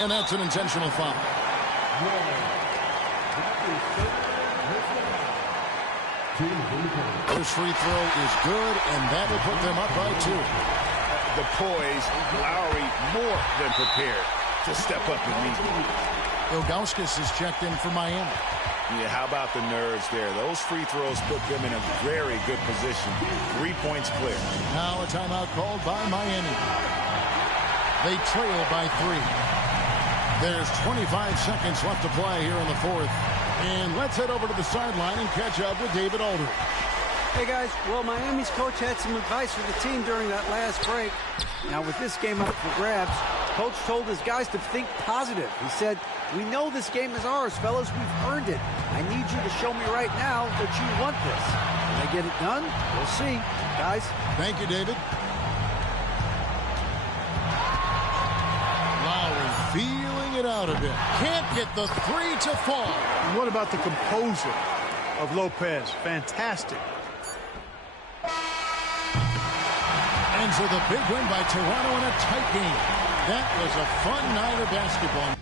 And that's an intentional foul. First free throw is good, and that will put them up by 2. The poise, Lowry more than prepared to step up and meet. Ilgauskas is checked in for Miami. Yeah, how about the nerves there? Those free throws put them in a very good position. 3 points clear. Now a timeout called by Miami. They trail by 3. There's 25 seconds left to play here in the fourth. And let's head over to the sideline and catch up with David Aldridge. Hey, guys. Well, Miami's coach had some advice for the team during that last break. Now, with this game up for grabs, coach told his guys to think positive. He said, "We know this game is ours, fellas. We've earned it. I need you to show me right now that you want this." Can they get it done? We'll see. Guys. Thank you, David. Lowry feeling it out a bit. Can't get the 3 to fall. And what about the composure of Lopez? Fantastic. And so the big win by Toronto in a tight game. That was a fun night of basketball.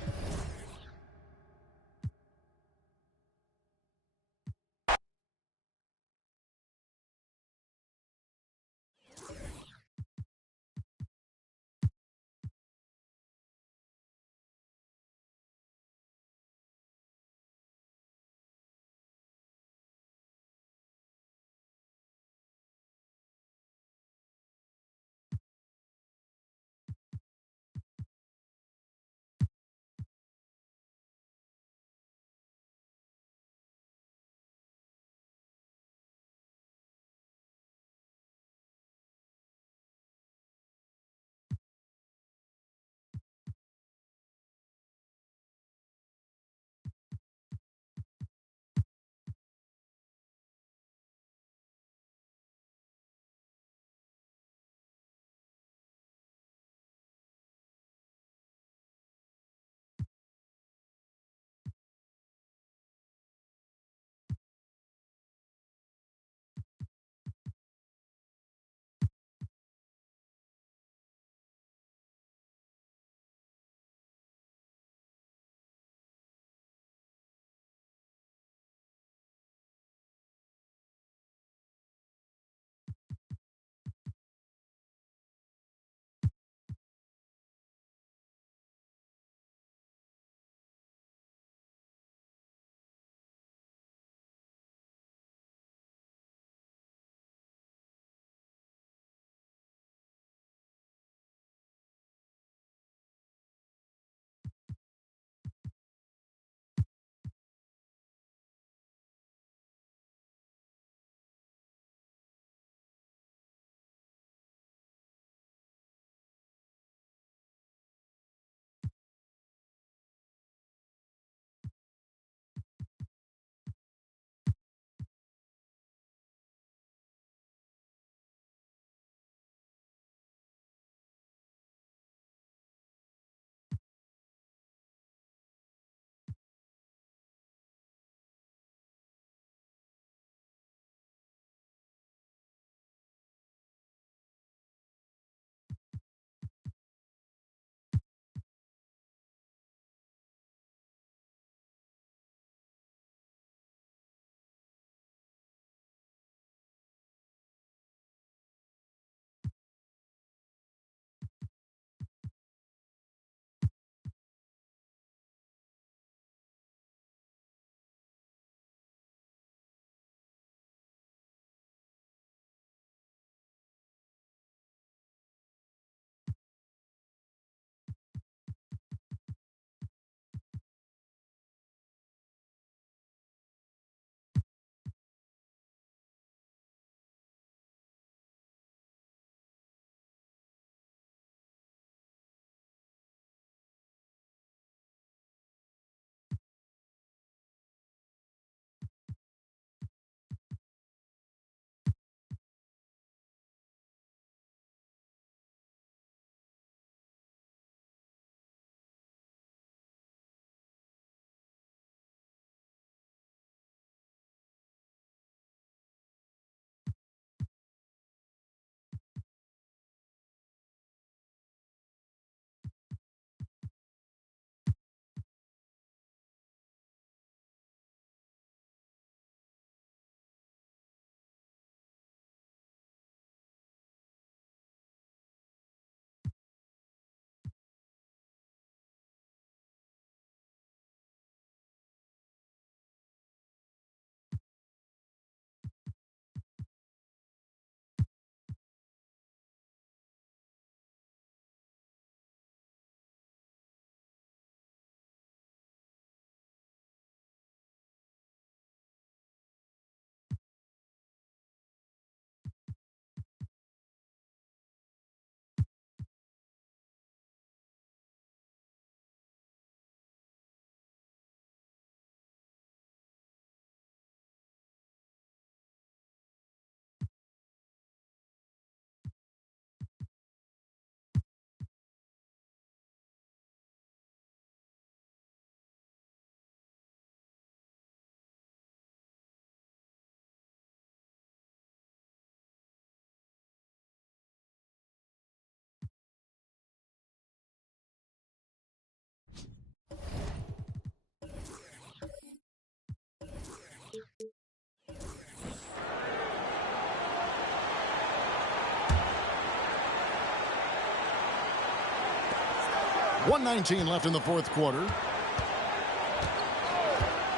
1:19 left in the fourth quarter.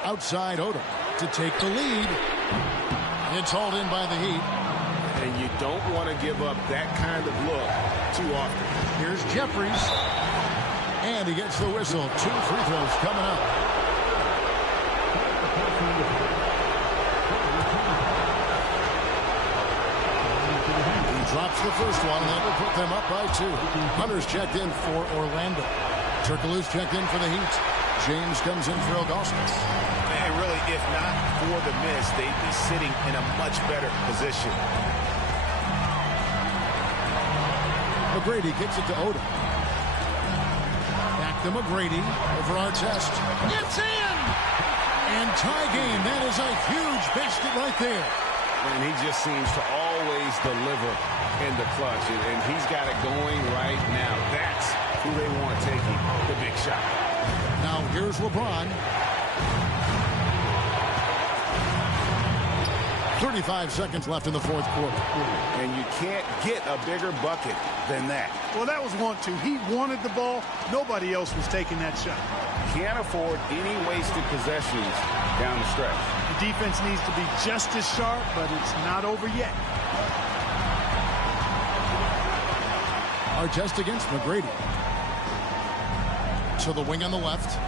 Outside Odom to take the lead. It's hauled in by the Heat. And you don't want to give up that kind of look too often. Here's Jeffries. And he gets the whistle. 2 free throws coming up. He drops the first one, and that will put them up by 2. Hunter's checked in for Orlando. Turkoglu's checked in for the Heat. James comes in for Ilgauskas. And really, if not for the miss, they'd be sitting in a much better position. McGrady kicks it to Odom. Back to McGrady over Artest. It's in! And tie game. That is a huge basket right there. And he just seems to always deliver in the clutch. And he's got it going right now. That's who they want taking the big shot. Now here's LeBron. 35 seconds left in the fourth quarter. And you can't get a bigger bucket than that. Well, that was 1-2. He wanted the ball. Nobody else was taking that shot. Can't afford any wasted possessions down the stretch. The defense needs to be just as sharp, but it's not over yet. Artest against McGrady. To the wing on the left.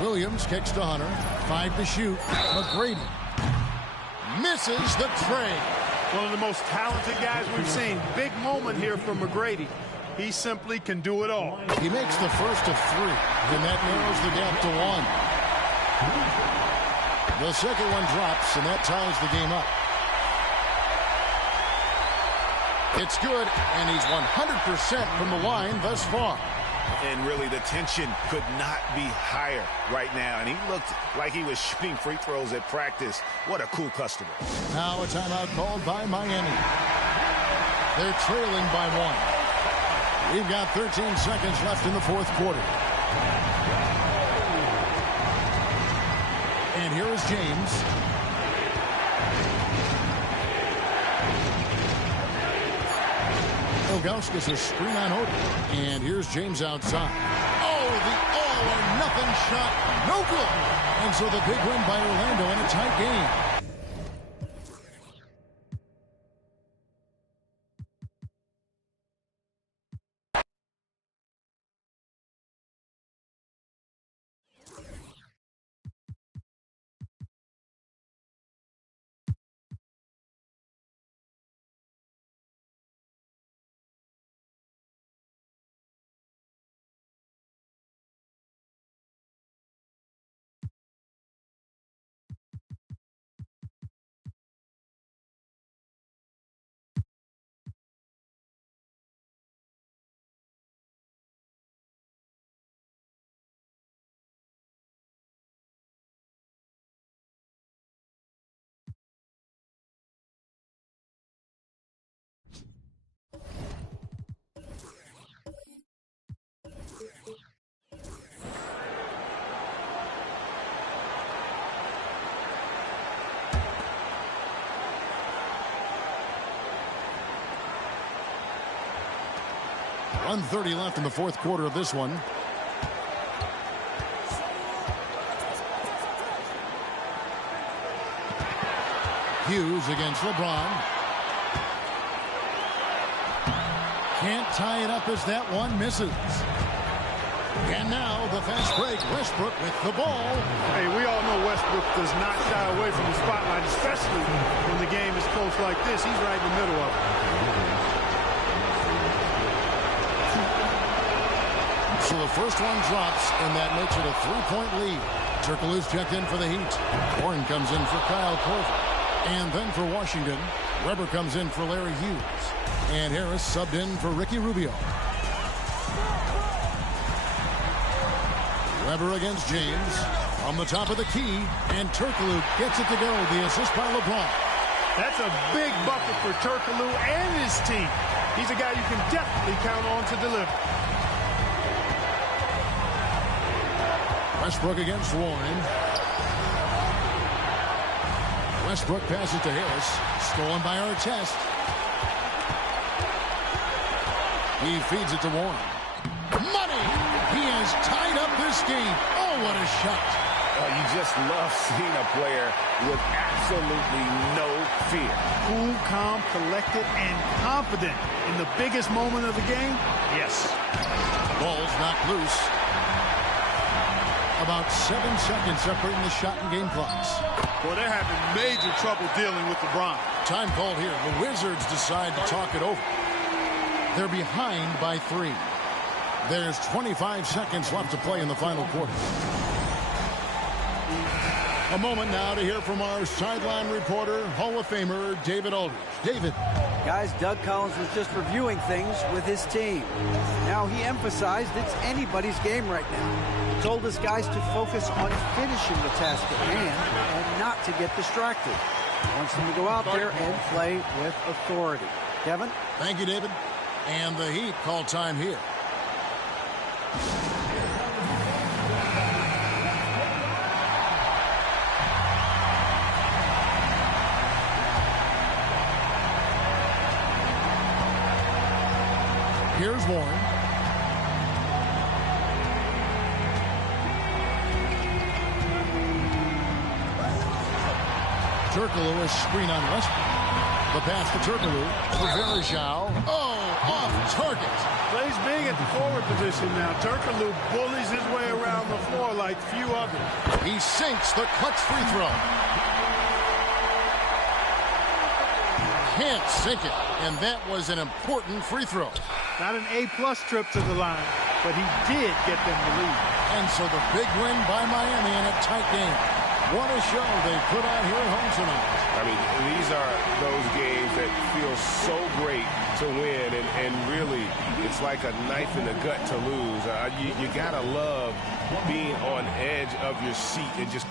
Williams kicks to Hunter. 5 to shoot. McGrady misses the tray. One of the most talented guys we've seen. Big moment here from McGrady. He simply can do it all. He makes the first of 3, and that narrows the gap to 1. The second one drops, and that ties the game up. It's good, and he's 100% from the line thus far. And really, the tension could not be higher right now. And he looked like he was shooting free throws at practice. What a cool customer. Now a timeout called by Miami. They're trailing by 1. We've got 13 seconds left in the fourth quarter. And here is James. Ilgauskas a screen on Odom. And here's James outside. Oh, the all-or-nothing shot. No good. And so the big win by Orlando in a tight game. .130 left in the fourth quarter of this one. Hughes against LeBron. Can't tie it up as that one misses. And now the fast break. Westbrook with the ball. Hey, we all know Westbrook does not shy away from the spotlight, especially when the game is close like this. He's right in the middle of it. So the first one drops, and that makes it a 3-point lead. Turkoglu's checked in for the Heat. Horn comes in for Kyle Korver. And then for Washington, Weber comes in for Larry Hughes. And Harris subbed in for Ricky Rubio. Weber against James. On the top of the key, and Turkoglu gets it to go. The assist by LeBron. That's a big bucket for Turkoglu and his team. He's a guy you can definitely count on to deliver. Westbrook against Warren. Westbrook passes to Harris. Stolen by Artest. He feeds it to Warren. Money! He has tied up this game. Oh, what a shot. You just love seeing a player with absolutely no fear. Cool, calm, collected, and confident in the biggest moment of the game. Yes. Ball's knocked loose. About 7 seconds separating the shot and game clocks. Well, they're having major trouble dealing with LeBron. Time called here. The Wizards decide to talk it over. They're behind by 3. There's 25 seconds left to play in the final quarter. A moment now to hear from our sideline reporter, Hall of Famer David Aldridge. David. Guys, Doug Collins was just reviewing things with his team. Now he emphasized it's anybody's game right now. He told his guys to focus on finishing the task at hand and not to get distracted. He wants them to go out there and play with authority. Kevin? Thank you, David. And the Heat call time here. Here's Warren. Turkoglu is screen on Westbrook. The pass to Turkoglu for Varejao. Oh, off target. Plays big at the forward position now. Turkoglu bullies his way around the floor like few others. He sinks the clutch free throw. Can't sink it, and that was an important free throw. Not an A-plus trip to the line, but he did get them the lead. And so the big win by Miami in a tight game. What a show they put on here at home tonight. I mean, these are those games that feel so great to win, and really, it's like a knife in the gut to lose. You gotta love being on edge of your seat and just...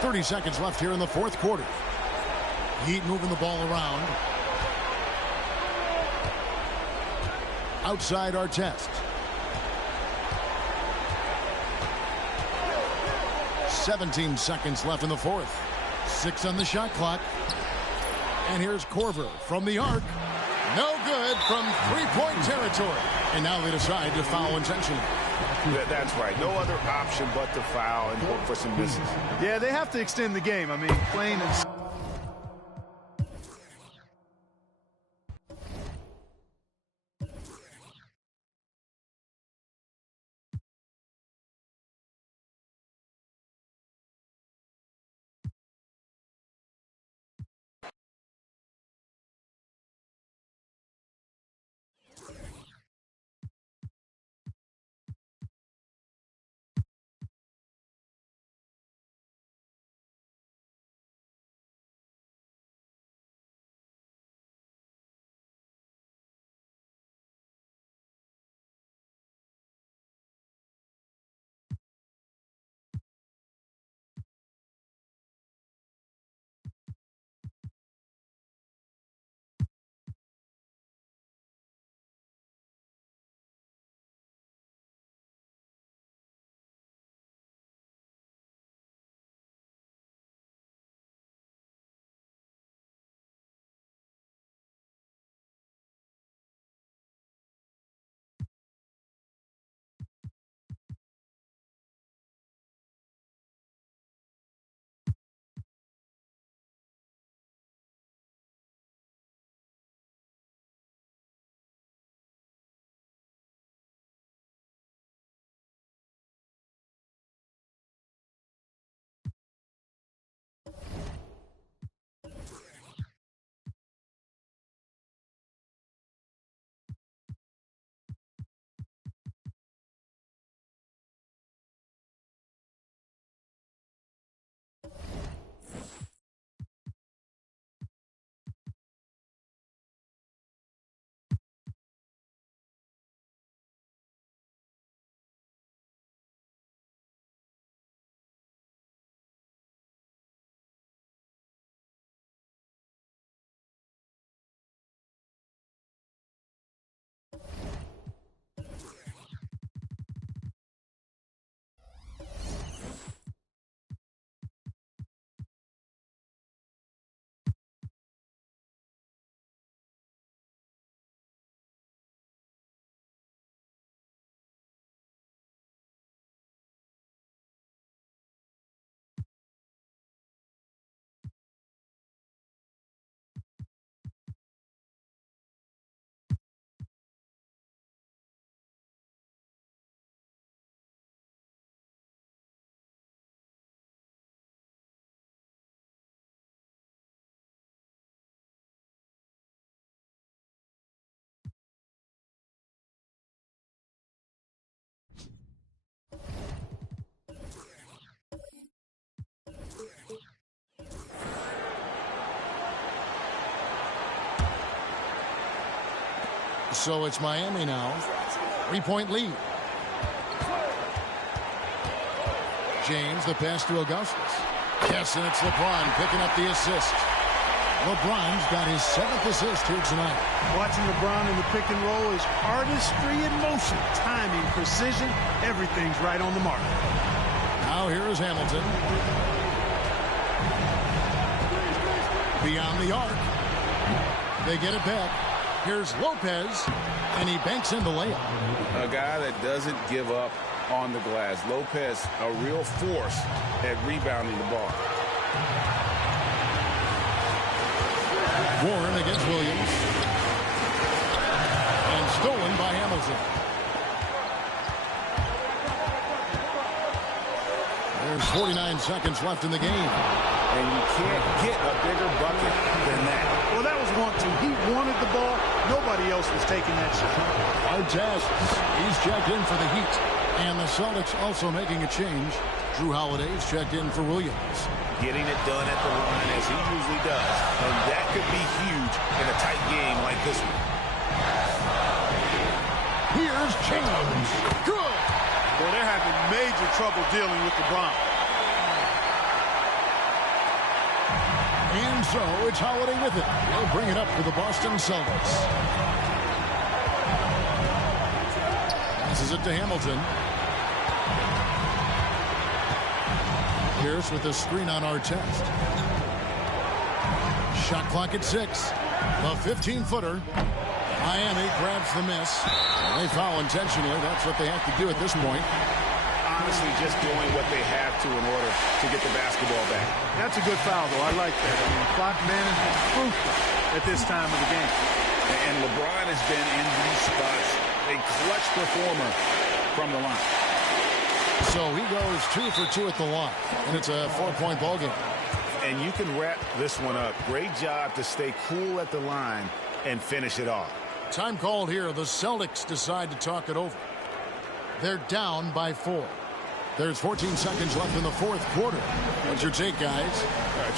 .30 seconds left here in the fourth quarter. Heat moving the ball around. Outside Artest. 17 seconds left in the fourth. 6 on the shot clock. And here's Korver from the arc. No good from three-point territory. And now they decide to foul intentionally. That's right. No other option but to foul and hope for some misses. Yeah, they have to extend the game. I mean, plain and... So it's Miami now. 3-point lead. James, the pass to Augustus. Yes, and it's LeBron picking up the assist. LeBron's got his 7th assist here tonight. Watching LeBron in the pick and roll is artistry in motion. Timing, precision, everything's right on the mark. Now here is Hamilton. Beyond the arc. They get it back. Here's Lopez, and he banks in the layup. A guy that doesn't give up on the glass. Lopez, a real force at rebounding the ball. Warren against Williams. And stolen by Hamilton. There's 49 seconds left in the game. And you can't get a bigger bucket than that. Well, that was 1-2. He wanted the ball. Nobody else was taking that shot. Artest, he's checked in for the Heat. And the Celtics also making a change. Drew Holiday's checked in for Williams. Getting it done at the line as he usually does. And that could be huge in a tight game like this one. Here's James. Good. Well, they're having major trouble dealing with LeBron. And so it's Holiday with it. They'll bring it up for the Boston Celtics. Passes it to Hamilton. Pierce with a screen on Artest. Shot clock at 6. The 15-footer. Miami grabs the miss. They foul intentionally. That's what they have to do at this point. Honestly, just doing what they have to in order to get the basketball back. That's a good foul, though. I like that. I mean, clock management crucial at this time of the game. And LeBron has been in these spots a clutch performer from the line. So he goes 2 for 2 at the line, and it's a 4-point ball game. And you can wrap this one up. Great job to stay cool at the line and finish it off. Time called here. The Celtics decide to talk it over. They're down by 4. There's 14 seconds left in the 4th quarter. What's your take, guys?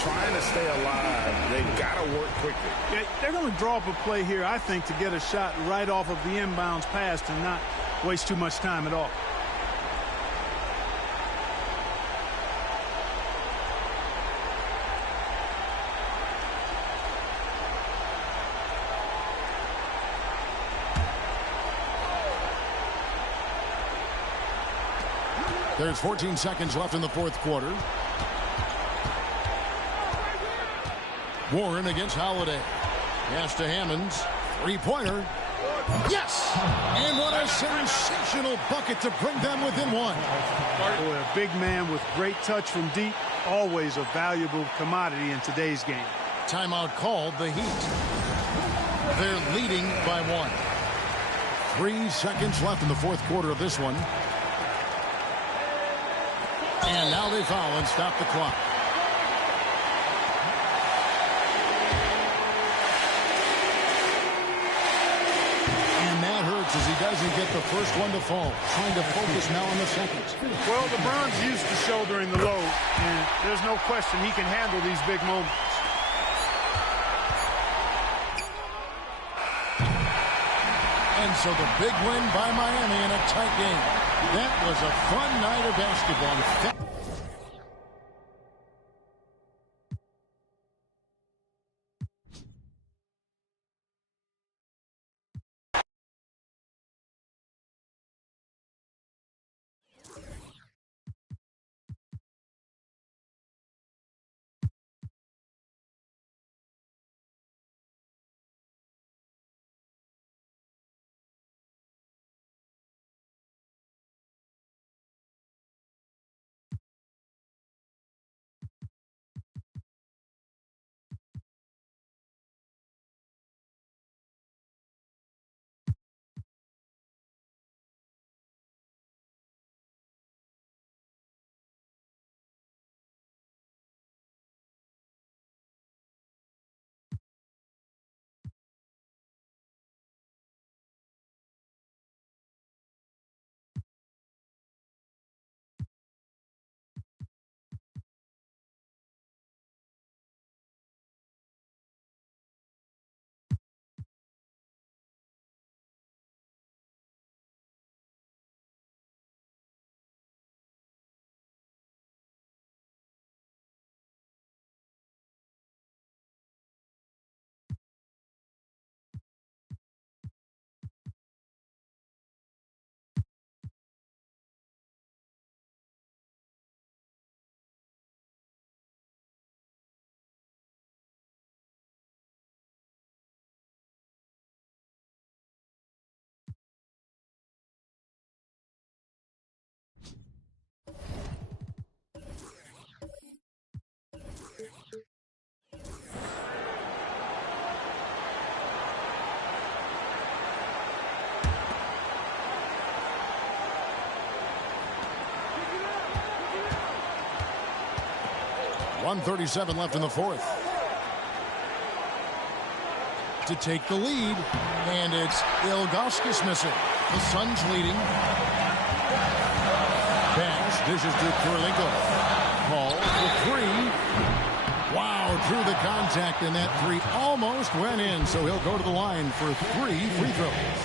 Trying to stay alive. They've got to work quickly. Yeah, they're going to draw up a play here, I think, to get a shot right off of the inbounds pass and not waste too much time at all. There's 14 seconds left in the 4th quarter. Warren against Holiday. Pass to Hammonds. 3-pointer. Yes! And what a sensational bucket to bring them within 1. Boy, a big man with great touch from deep. Always a valuable commodity in today's game. Timeout called. The Heat. They're leading by 1. 3 seconds left in the 4th quarter of this one. And now they foul and stop the clock. And that hurts as he doesn't get the first one to fall. Trying to focus now on the second. Well, LeBron's used to shouldering the load, and there's no question he can handle these big moments. And so the big win by Miami in a tight game. That was a fun night of basketball. 1:37 left in the fourth. To take the lead, and it's Ilgauskas missing. The Suns leading. Pass dishes to Kurylenko. Paul for three. Wow, drew the contact, and that three almost went in, so he'll go to the line for 3 free throws.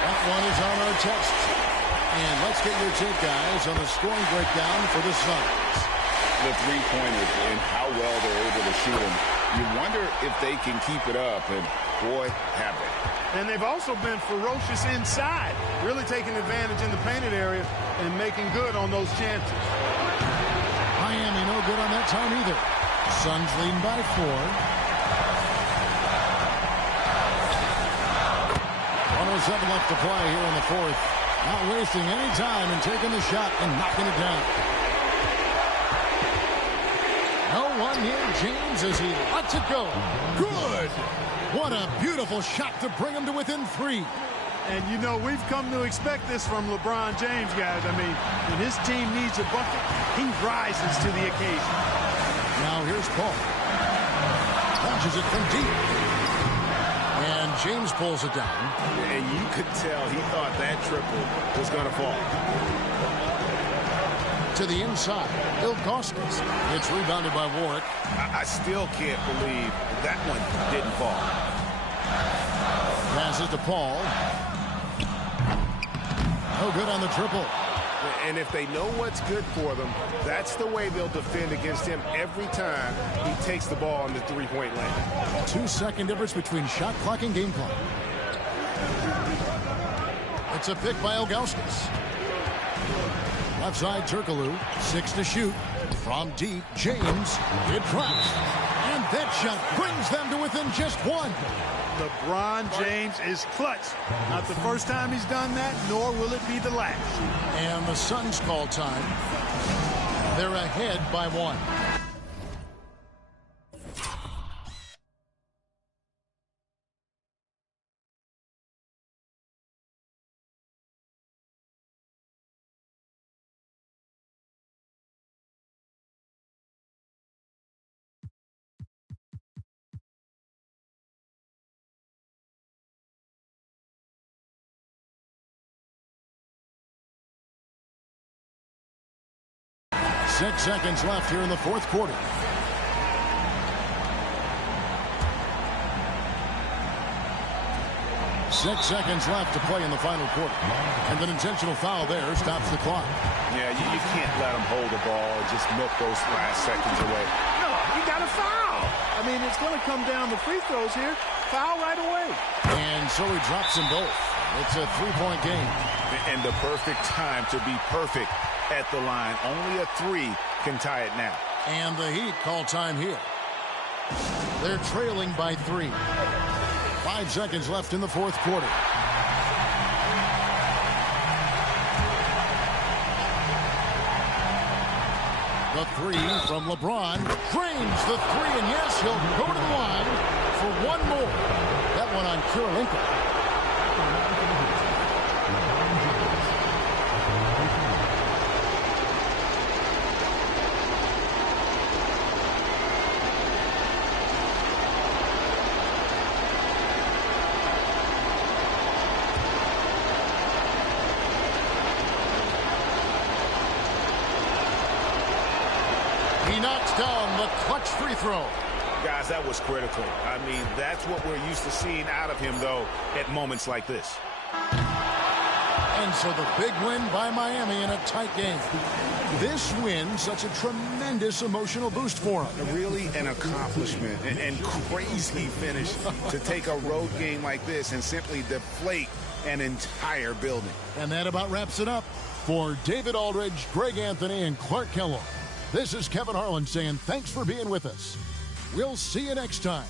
That one is on our test. And let's get your take, guys, on the scoring breakdown for the Suns. The three-pointers and how well they're able to shoot them. You wonder if they can keep it up, and boy, have they. And they've also been ferocious inside, really taking advantage in the painted area and making good on those chances. Miami no good on that time either. Suns leading by 4. 1:07 left to play here in the fourth. Not wasting any time and taking the shot and knocking it down. No one near James as he lets it go. Good! What a beautiful shot to bring him to within 3. And, you know, we've come to expect this from LeBron James, guys. I mean, when his team needs a bucket, he rises to the occasion. Now here's Paul. Launches it from deep. And James pulls it down. And you could tell he thought that triple was going to fall. To the inside, Ilgauskas. It's rebounded by Warwick. I still can't believe that one didn't fall. Passes to Paul. No good on the triple. And if they know what's good for them, that's the way they'll defend against him every time he takes the ball in the three-point lane. 2-second difference between shot clock and game clock. It's a pick by Ilgauskas. Left side, Turkoglu. 6 to shoot. From deep, James. It drops. And that shot brings them to within just 1. LeBron James is clutch. Not the first time he's done that, nor will it be the last. And the Suns call time. They're ahead by 1. Six seconds left here in the fourth quarter. 6 seconds left to play in the final quarter. And an intentional foul there stops the clock. Yeah, you can't let them hold the ball and just milk those last seconds away. No, you got to foul. I mean, it's going to come down to free throws here. Foul right away. And so he drops them both. It's a three-point game. And the perfect time to be perfect at the line. Only a 3 can tie it now. And the Heat call time here. They're trailing by 3. 5 seconds left in the fourth quarter. The 3 from LeBron. Drains the 3, and yes, he'll go to the line for one more. That one on Kurylenko. He knocks down the clutch free throw. Guys, that was critical. I mean, that's what we're used to seeing out of him, though, at moments like this. And so the big win by Miami in a tight game. This win, such a tremendous emotional boost for him. Really an accomplishment and crazy finish to take a road game like this and simply deflate an entire building. And that about wraps it up. For David Aldridge, Greg Anthony, and Clark Kellogg, this is Kevin Harlan saying thanks for being with us. We'll see you next time.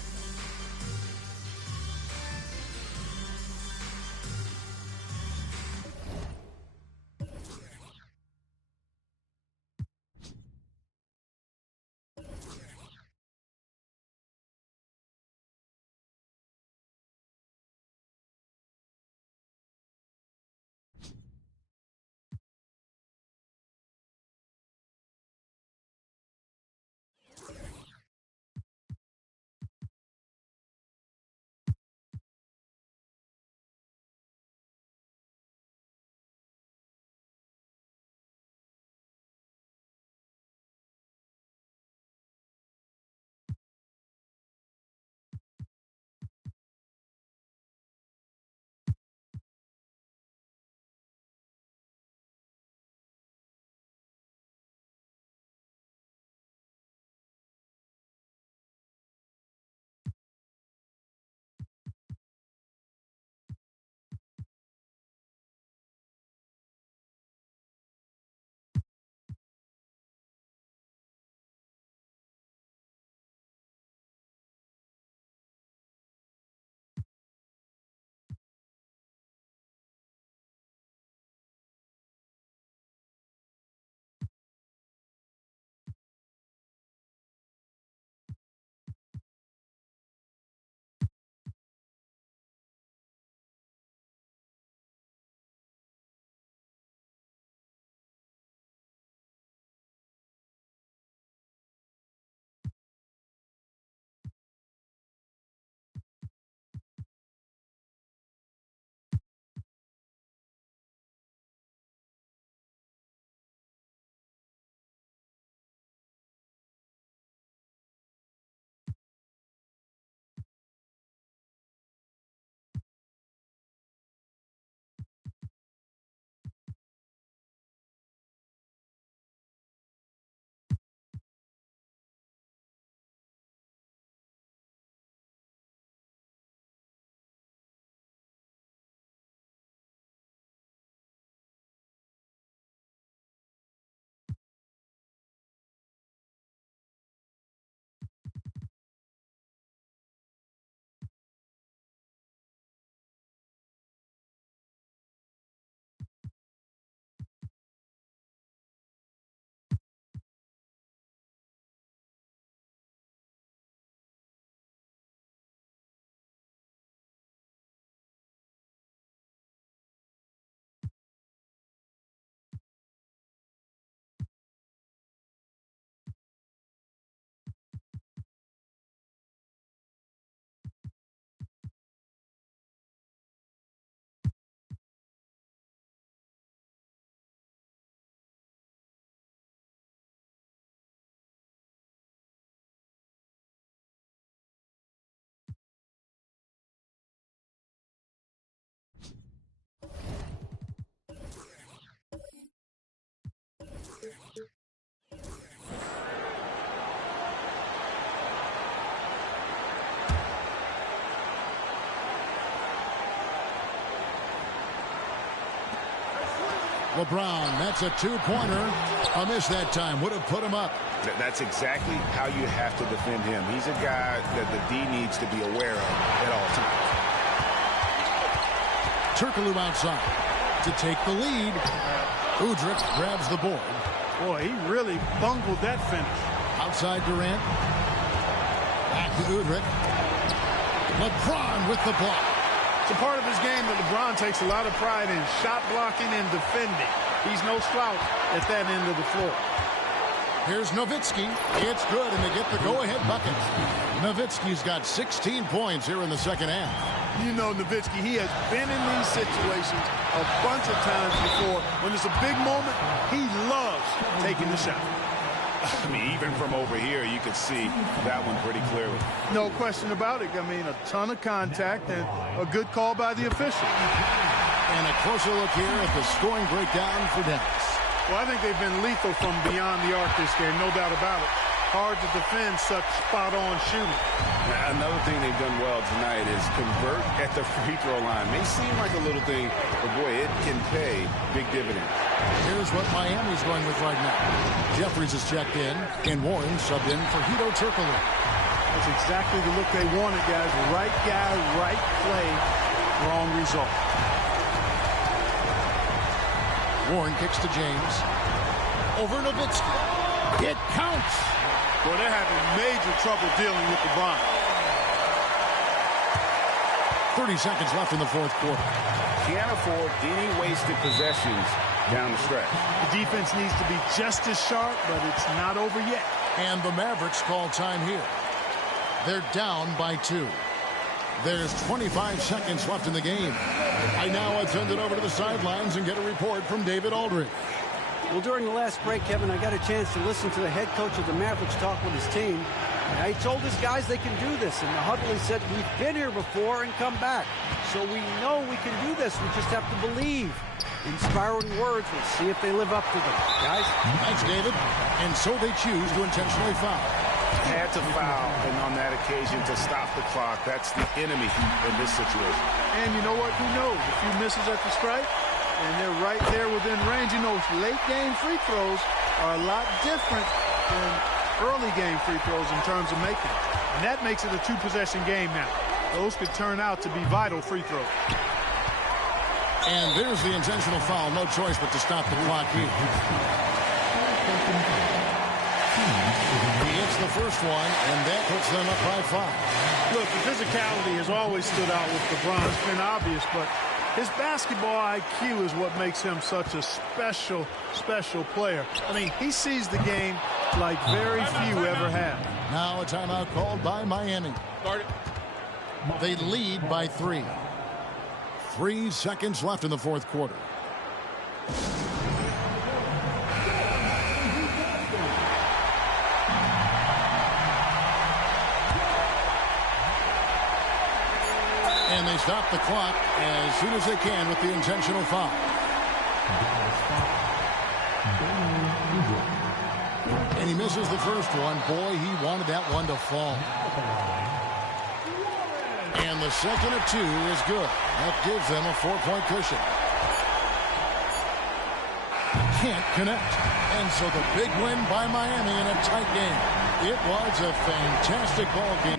LeBron, that's a two-pointer. A miss that time. Would have put him up. That's exactly how you have to defend him. He's a guy that the D needs to be aware of at all times. Turkoglu outside to take the lead. Udrih grabs the board. Boy, he really bungled that finish. Outside Durant. Back to Udrih. LeBron with the block. It's a part of his game that LeBron takes a lot of pride in, shot blocking and defending. He's no slouch at that end of the floor. Here's Nowitzki. It's good, and they get the go-ahead bucket. Nowitzki's got 16 points here in the second half. You know Nowitzki, he has been in these situations a bunch of times before. When it's a big moment, he loves taking the shot. I mean, even from over here, you could see that one pretty clearly. No question about it. I mean, a ton of contact and a good call by the official. And a closer look here at the scoring breakdown for Dallas. Well, I think they've been lethal from beyond the arc this game, no doubt about it. Hard to defend such spot-on shooting. Now, another thing they've done well tonight is convert at the free throw line. May seem like a little thing, but boy, it can pay big dividends. Here's what Miami's going with right now. Jeffries is checked in, and Warren subbed in for Hedo Turkoglu. That's exactly the look they wanted, guys. Right guy, right play, wrong result. Warren kicks to James. Over Nowitzki. It counts. Boy, they're having major trouble dealing with LeBron. 30 seconds left in the fourth quarter. Can't afford any wasted possessions down the stretch. The defense needs to be just as sharp, but it's not over yet. And the Mavericks call time here. They're down by 2. There's 25 seconds left in the game. I now send it over to the sidelines and get a report from David Aldridge. Well, during the last break, Kevin, I got a chance to listen to the head coach of the Mavericks talk with his team. And he told his guys they can do this. And the huddle, he said, we've been here before and come back. So we know we can do this. We just have to believe. Inspiring words. We'll see if they live up to them. Guys? Thanks, David. And so they choose to intentionally foul. Had to foul, and on that occasion to stop the clock. That's the enemy in this situation. And you know what? Who knows? A few misses at the stripe, and they're right there within range. You know, late game free throws are a lot different than early game free throws in terms of making. And that makes it a two-possession game now. Those could turn out to be vital free throws. And there's the intentional foul. No choice but to stop the clock here. He hits the first one, and that puts them up by 5. Look, the physicality has always stood out with LeBron. It's been obvious, but his basketball IQ is what makes him such a special, special player. I mean, he sees the game like very few ever have. Now a timeout called by Miami. They lead by 3. 3 seconds left in the fourth quarter. And they stop the clock as soon as they can with the intentional foul. And he misses the first one. Boy, he wanted that one to fall. And the second of 2 is good. That gives them a 4-point cushion. Can't connect. And so the big win by Miami in a tight game. It was a fantastic ball game.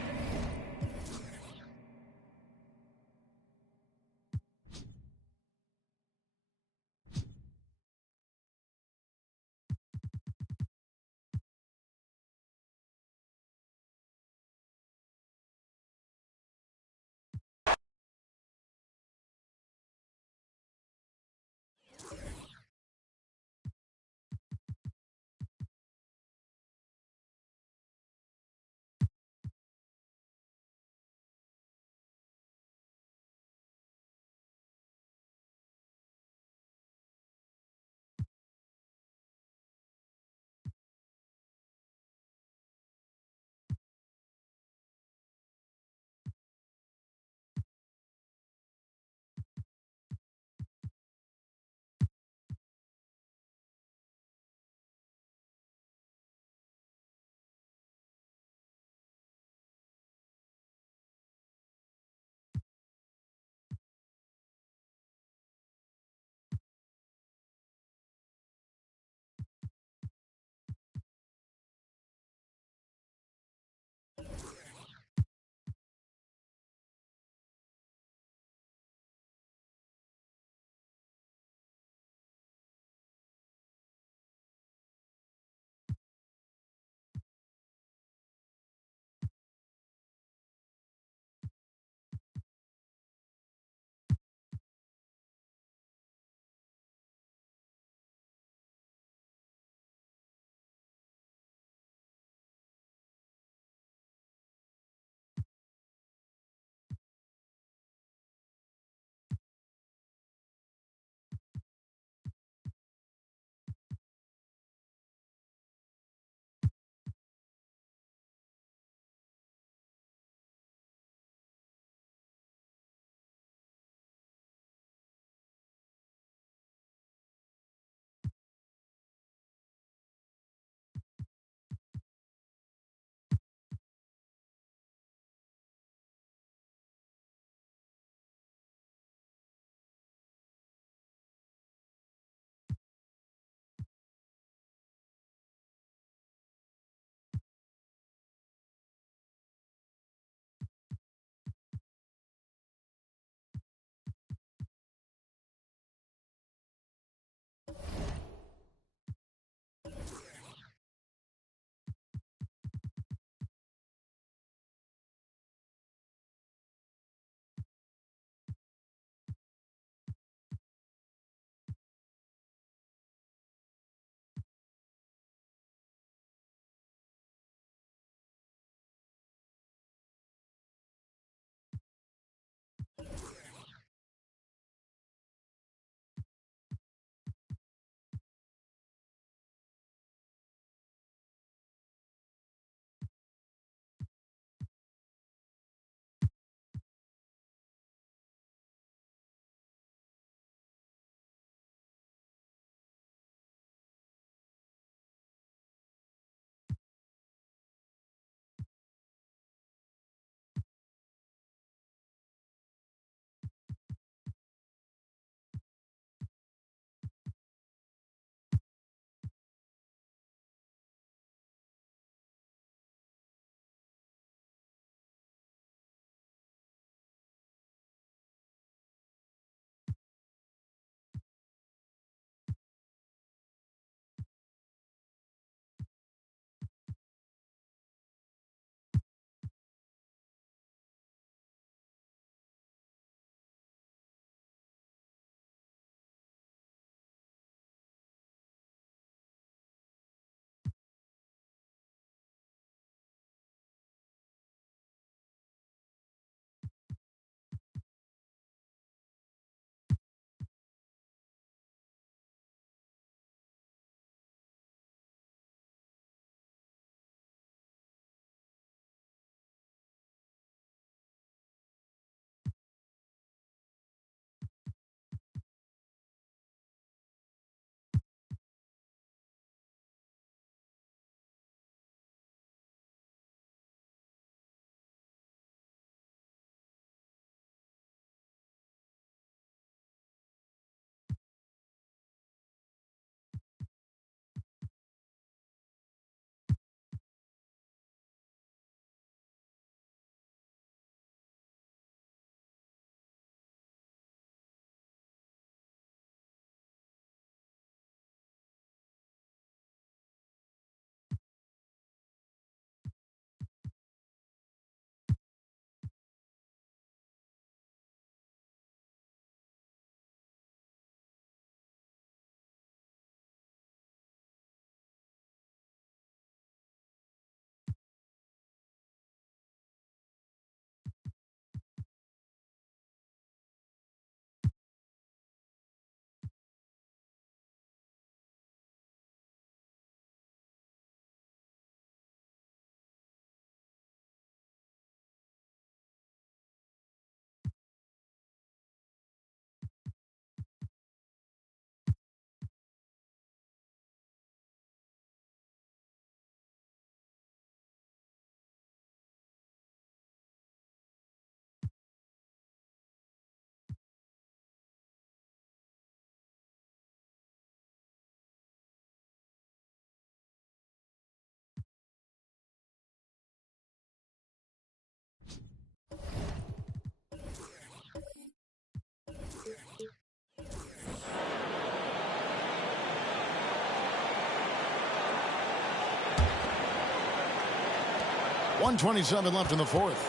1:27 left in the fourth.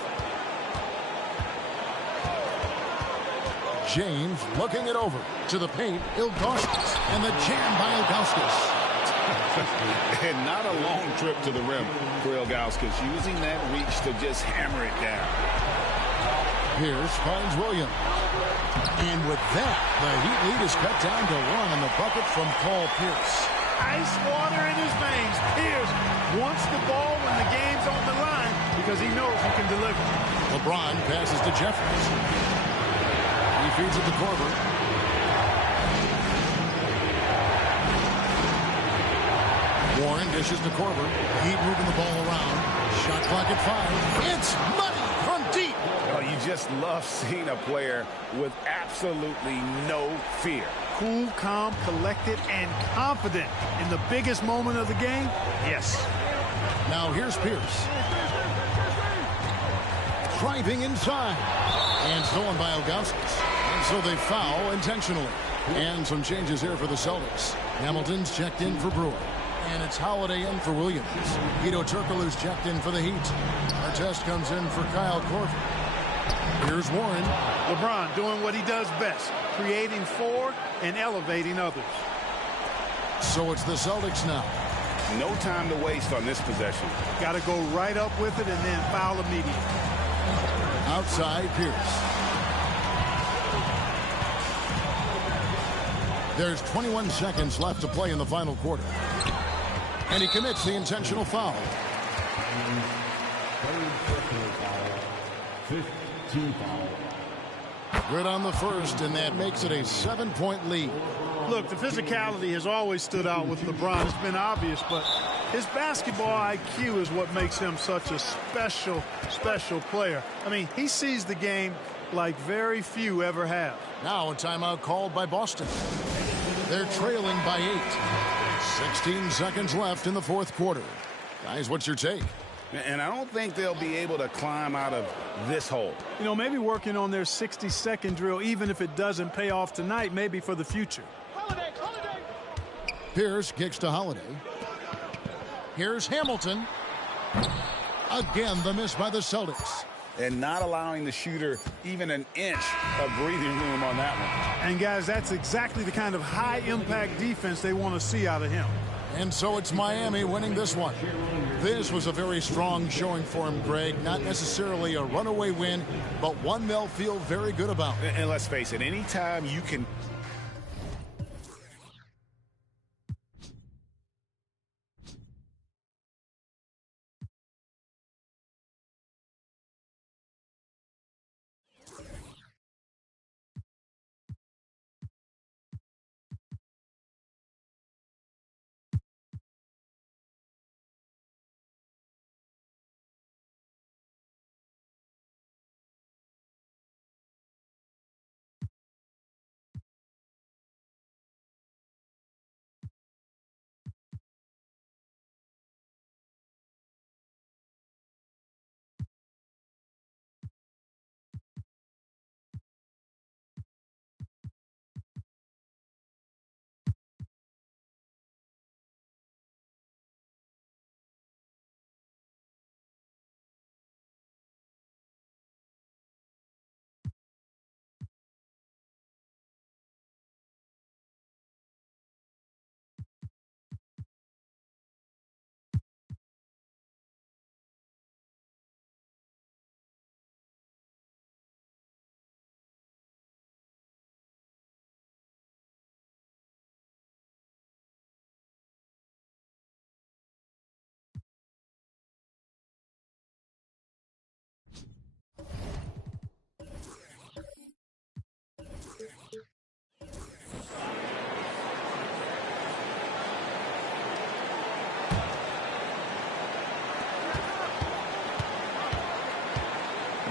James looking it over to the paint. Ilgauskas, and the jam by Ilgauskas. And not a long trip to the rim for Ilgauskas, using that reach to just hammer it down. Pierce finds Williams. And with that, the Heat lead is cut down to 1 on the bucket from Paul Pierce. Ice water in his veins. Pierce wants the ball when the game's on the line because he knows he can deliver. LeBron passes to Jeffries. He feeds it to Korver. Warren dishes to Korver. Heat moving the ball around. Shot clock at 5. It's money from deep. Oh, you just love seeing a player with absolutely no fear. Cool, calm, collected, and confident in the biggest moment of the game. Yes. Now here's Pierce. Driving inside. And stolen by Ilgauskas. And so they foul intentionally. And some changes here for the Celtics. Hamilton's checked in for Brewer. And it's Holiday in for Williams. Guido Turkoglu's checked in for the Heat. Artest comes in for Kyle Korver. Here's Warren. LeBron doing what he does best, creating for and elevating others. So it's the Celtics now. No time to waste on this possession. Got to go right up with it and then foul immediately. Outside Pierce. There's 21 seconds left to play in the final quarter. And he commits the intentional foul. 15 foul. Good on the first, and that makes it a 7-point lead. Look, the physicality has always stood out with LeBron. It's been obvious, but his basketball IQ is what makes him such a special player. I mean, he sees the game like very few ever have. Now a timeout called by Boston. They're trailing by 8. 16 seconds left in the fourth quarter. Guys, what's your take? And I don't think they'll be able to climb out of this hole. You know, maybe working on their 60-second drill, even if it doesn't pay off tonight, maybe for the future. Holiday. Pierce kicks to Holiday. Here's Hamilton. Again, the miss by the Celtics. And not allowing the shooter even an inch of breathing room on that one. And, guys, that's exactly the kind of high-impact defense they want to see out of him. And so it's Miami winning this one. This was a very strong showing for him, Greg. Not necessarily a runaway win, but one they'll feel very good about. And let's face it, anytime you can...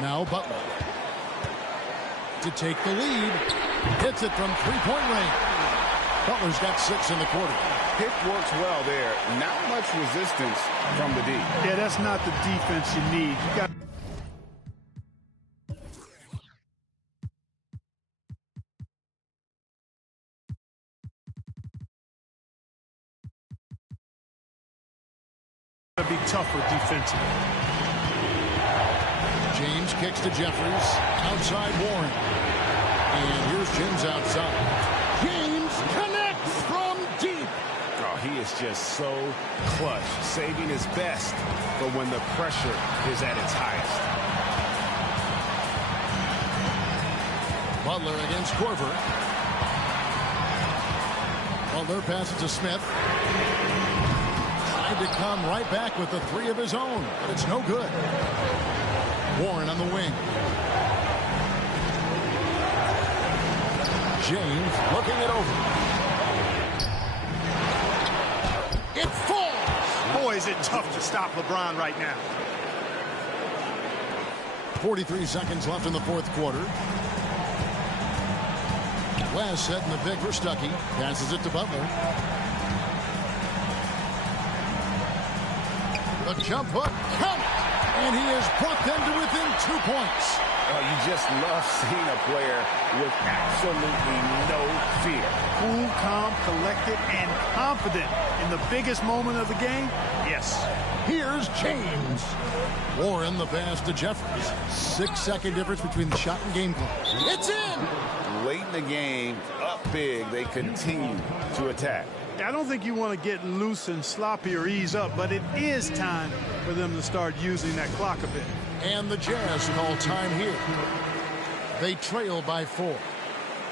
Now Butler. To take the lead. Hits it from three-point range. Butler's got 6 in the quarter. Pick works well there. Not much resistance from the D. Yeah, that's not the defense you need. You got to be tougher defensively. James kicks to Jeffries. Outside Warren. And here's James outside. James connects from deep. Oh, he is just so clutch, saving his best for when the pressure is at its highest. Butler against Korver. Butler passes to Smith. Tried to come right back with the three of his own, but it's no good. Warren on the wing. James looking it over. It falls. Boy, is it tough to stop LeBron right now. 43 seconds left in the fourth quarter. Last set in the pick for Stuckey. Passes it to Butler. The jump hook. Count it. And he has brought them to within 2 points. You just love seeing a player with absolutely no fear. Cool, calm, collected, and confident in the biggest moment of the game. Yes. Here's James. Warren the pass to Jeffries. 6-second difference between the shot and game clock. It's in. Late in the game, up big, they continue to attack. I don't think you want to get loose and sloppy or ease up, but it is time for them to start using that clock a bit. And the Jazz call time here. They trail by 4.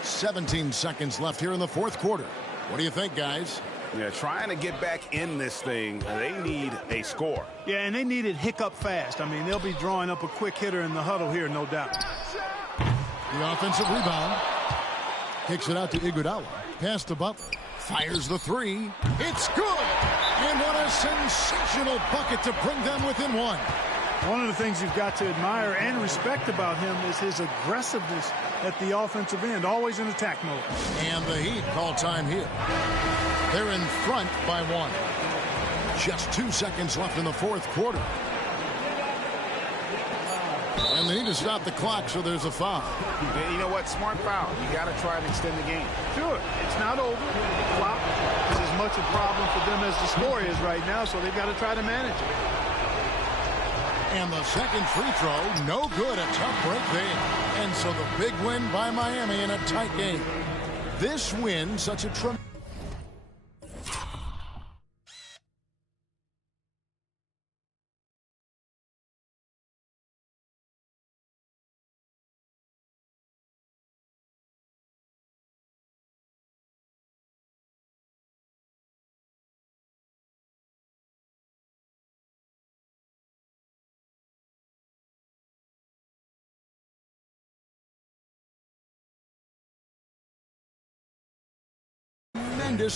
17 seconds left here in the fourth quarter. What do you think, guys? Yeah, trying to get back in this thing, they need a score. Yeah, and they need it hiccup fast. I mean, they'll be drawing up a quick hitter in the huddle here, no doubt. The offensive rebound. Kicks it out to Iguodala. Pass to Butler. Fires the three. It's good. And what a sensational bucket to bring them within 1. One of the things you've got to admire and respect about him is his aggressiveness at the offensive end, always in attack mode. And the Heat call time here. They're in front by 1. Just 2 seconds left in the fourth quarter. And they need to stop the clock, so there's a foul. You know what? Smart foul. You got to try and extend the game. Sure, it's not over. The clock is as much a problem for them as the score is right now, so they've got to try to manage it. And the second free throw, no good. A tough break there. And so the big win by Miami in a tight game. This win, such a tremendous...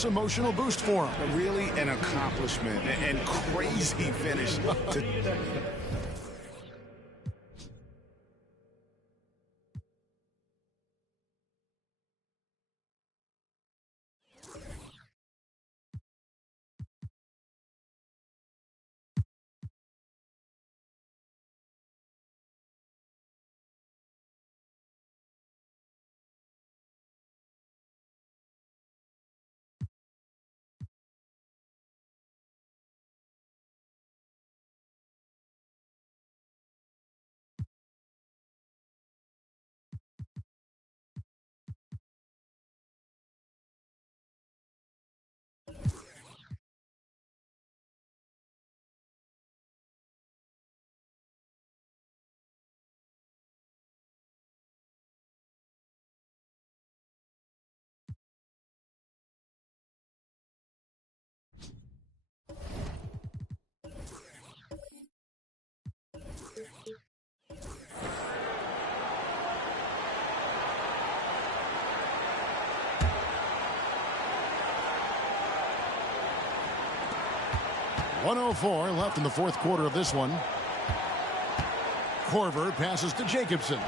emotional boost for him. Really an accomplishment and crazy finish. .104 left in the fourth quarter of this one. Korver passes to Jacobson.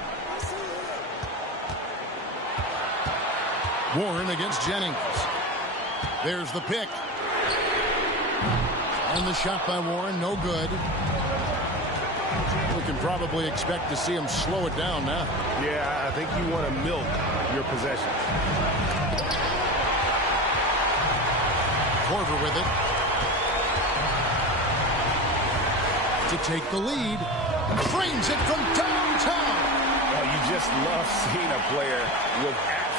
Warren against Jennings. There's the pick. And the shot by Warren, no good. We can probably expect to see him slow it down now. Yeah, I think you want to milk your possession. Korver with it. To take the lead. Frames it from downtown. Oh, you just love seeing a player with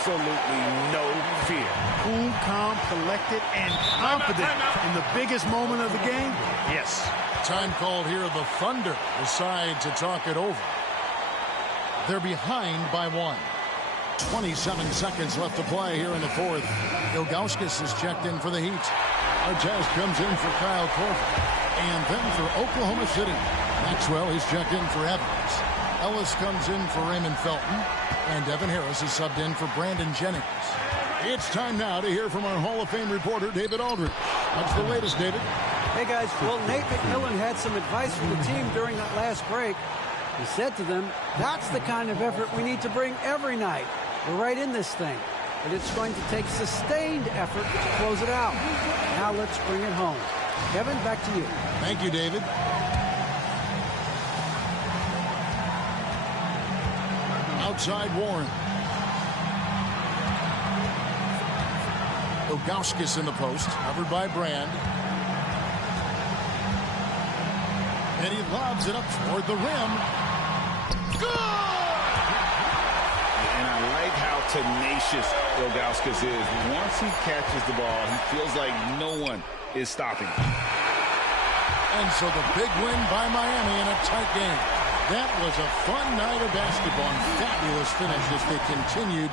absolutely no fear. Cool, calm, collected, and confident in the biggest moment of the game. Yes. Time called here. The Thunder decide to talk it over. They're behind by 1. 27 seconds left to play here in the fourth. Ilgauskas is checked in for the Heat. Artest comes in for Kyle Korver. And then for Oklahoma City, Maxwell is checked in for Evans. Ellis comes in for Raymond Felton. And Devin Harris is subbed in for Brandon Jennings. It's time now to hear from our Hall of Fame reporter, David Aldridge. What's the latest, David? Hey, guys. Well, Nate McMillan had some advice for the team during that last break. He said to them, that's the kind of effort we need to bring every night. We're right in this thing, but it's going to take sustained effort to close it out. Now let's bring it home. Kevin, back to you. Thank you, David. Outside Warren. Ilgauskas in the post, covered by Brand. And he lobs it up toward the rim. Good! And I like how tenacious Ilgauskas is. Once he catches the ball, he feels like no one is stopping him. And so the big win by Miami in a tight game. That was a fun night of basketball and fabulous finish as they continued